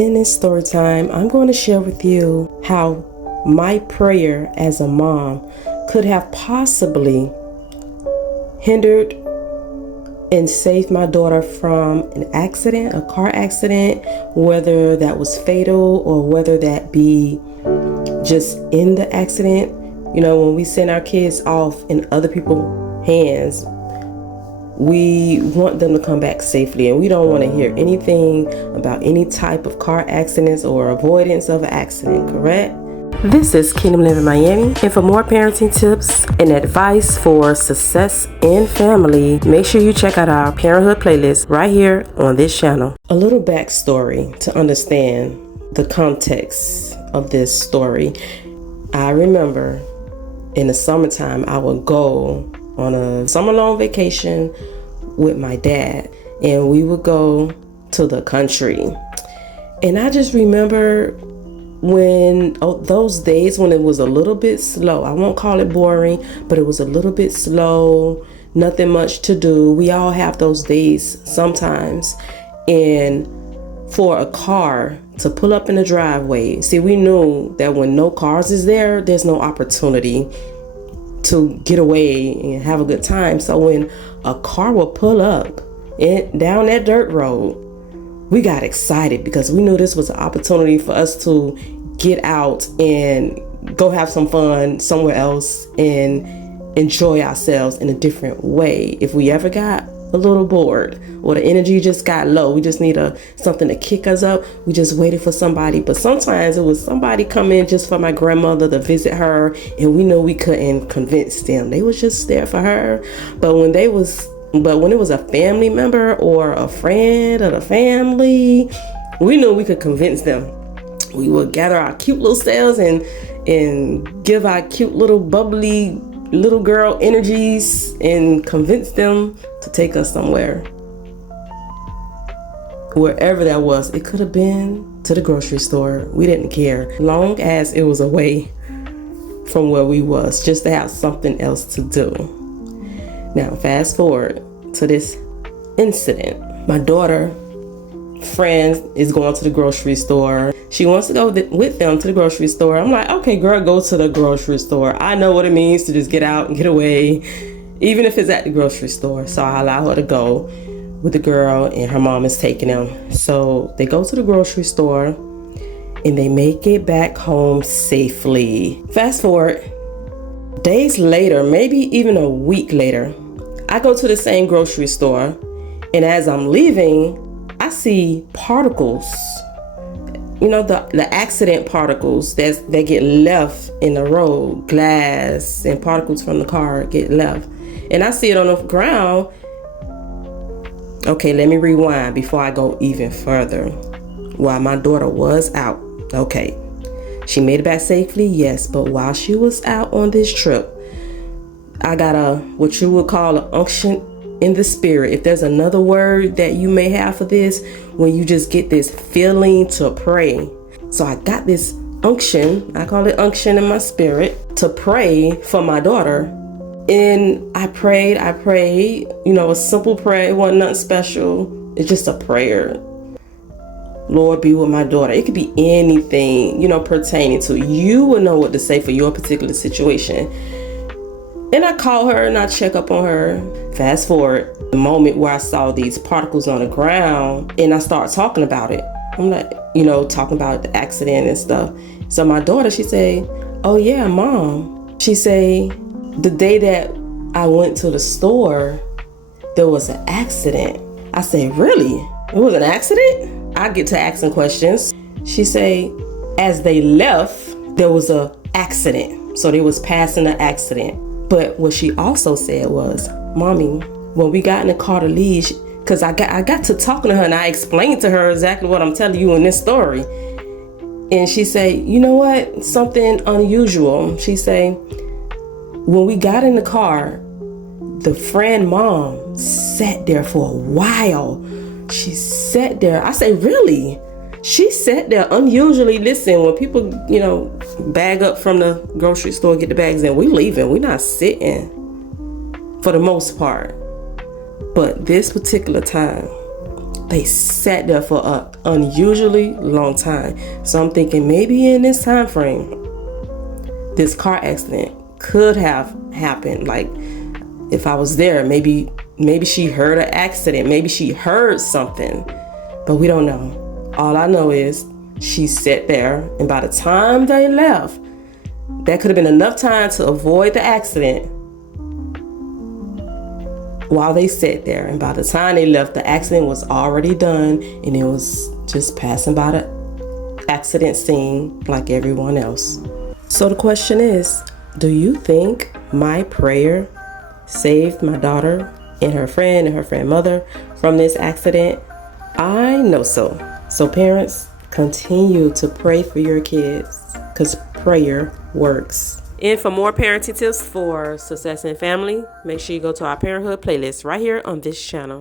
In this story time, I'm going to share with you how my prayer as a mom could have possibly hindered and saved my daughter from an accident, a car accident, whether that was fatal or whether that be just in the accident. You know, when we send our kids off in other people's hands, we want them to come back safely, and we don't want to hear anything about any type of car accidents or avoidance of an accident, correct? This is Kingdom Living Miami, and for more parenting tips and advice for success in family, make sure you check out our parenthood playlist right here on this channel. A little backstory to understand the context of this story. I remember in the summertime, I would go on a summer long vacation with my dad, and we would go to the country. And I just remember those days when it was a little bit slow. I won't call it boring, but it was a little bit slow, nothing much to do. We all have those days sometimes. And for a car to pull up in the driveway, see, we knew that when no cars is there, there's no opportunity to get away and have a good time. So when a car will pull up down that dirt road, we got excited because we knew this was an opportunity for us to get out and go have some fun somewhere else and enjoy ourselves in a different way. If we ever got a little bored or the energy just got low, we just need something to kick us up, we just waited for somebody. But sometimes it was somebody come in just for my grandmother to visit her, and we knew we couldn't convince them. They was just there for her. But when it was a family member or a friend of the family, we knew we could convince them. We would gather our cute little selves and give our cute little bubbly little girl energies and convince them to take us somewhere. Wherever that was, it could have been to the grocery store. We didn't care, long as it was away from where we was, just to have something else to do. Now, fast forward to this incident. My daughter friend is going to the grocery store. She wants to go with them to the grocery store. I'm like, okay, girl, go to the grocery store. I know what it means to just get out and get away, even if it's at the grocery store. So I allow her to go with the girl, and her mom is taking them. So they go to the grocery store and they make it back home safely. Fast forward, days later, maybe even a week later, I go to the same grocery store, and as I'm leaving, I see particles, you know, the accident particles that get left in the road, glass and particles from the car get left. And I see it on the ground. Okay, let me rewind before I go even further. While my daughter was out, okay, she made it back safely, yes, but while she was out on this trip, I got what you would call an unction in the spirit. If there's another word that you may have for this, when you just get this feeling to pray. So I got this unction, I call it unction in my spirit, to pray for my daughter. And I prayed, you know, a simple prayer. It wasn't nothing special. It's just a prayer. Lord, be with my daughter. It could be anything, you know, pertaining to you will know what to say for your particular situation. And I call her and I check up on her. Fast forward, the moment where I saw these particles on the ground and I start talking about it. I'm like, you know, talking about the accident and stuff. So my daughter, she say, oh yeah, mom. She say, the day that I went to the store, there was an accident. I say, really? It was an accident? I get to asking questions. She say, as they left, there was an accident. So they was passing the accident. But what she also said was, Mommy, when we got in the car to leave, because I got to talking to her and I explained to her exactly what I'm telling you in this story. And she say, you know what? Something unusual. She say, when we got in the car, the friend mom sat there for a while. She sat there. I say, really? She sat there unusually. Listen, when people, you know, bag up from the grocery store, get the bags in, we leaving. We not sitting for the most part. But this particular time, They sat there for an unusually long time. So I'm thinking maybe in this time frame, this car accident could have happened. Like if I was there, maybe she heard an accident. Maybe she heard something, but we don't know. All I know is she sat there, and by the time they left, that could have been enough time to avoid the accident while they sat there. And by the time they left, the accident was already done, and it was just passing by the accident scene like everyone else. So the question is, do you think my prayer saved my daughter and her friend mother from this accident? I know so. So parents, continue to pray for your kids, because prayer works. And for more parenting tips for success in family, make sure you go to our parenthood playlist right here on this channel.